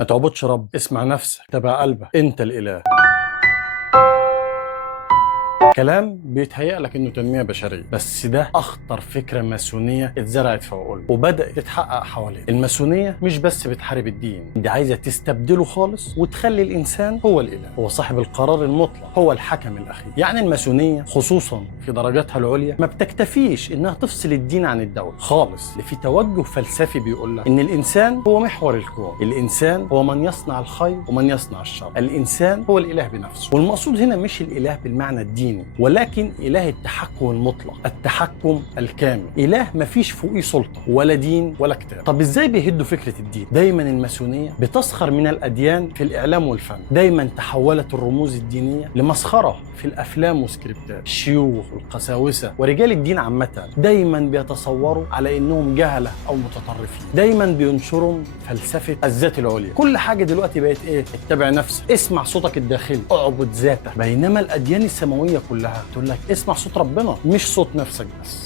ما تعبدش رب، اسمع نفسك، تبع قلبك، انت الاله. كلام بيتهيأ لك انه تنميه بشريه، بس ده اخطر فكره ماسونيه اتزرعت في عقولنا وبدات تتحقق حوالينا. الماسونيه مش بس بتحارب الدين، دي عايزه تستبدله خالص وتخلي الانسان هو الاله، هو صاحب القرار المطلق، هو الحكم الاخير. يعني الماسونيه خصوصا في درجاتها العليا ما بتكتفيش انها تفصل الدين عن الدوله خالص، اللي في توجه فلسفي بيقول لك ان الانسان هو محور الكون، الانسان هو من يصنع الخير ومن يصنع الشر، الانسان هو الاله بنفسه. والمقصود هنا مش الاله بالمعنى الديني، ولكن إله التحكم المطلق، التحكم الكامل، إله مفيش فوقيه سلطة ولا دين ولا كتاب. طب إزاي بيهدوا فكرة الدين؟ دايما الماسونية بتسخر من الأديان في الإعلام والفن، دايما تحولت الرموز الدينية لمسخرة في الأفلام وسكريبتات. الشيوخ والقساوسة ورجال الدين عامة دايما بيتصوروا على إنهم جهلة أو متطرفين، دايما بينشروا فلسفة الذات العليا. كل حاجة دلوقتي بقت إيه؟ اتبع نفسك، اسمع صوتك الداخلي، اعبد ذاتك. بينما الأديان السماوية كلها تقول لك اسمع صوت ربنا مش صوت نفسك بس.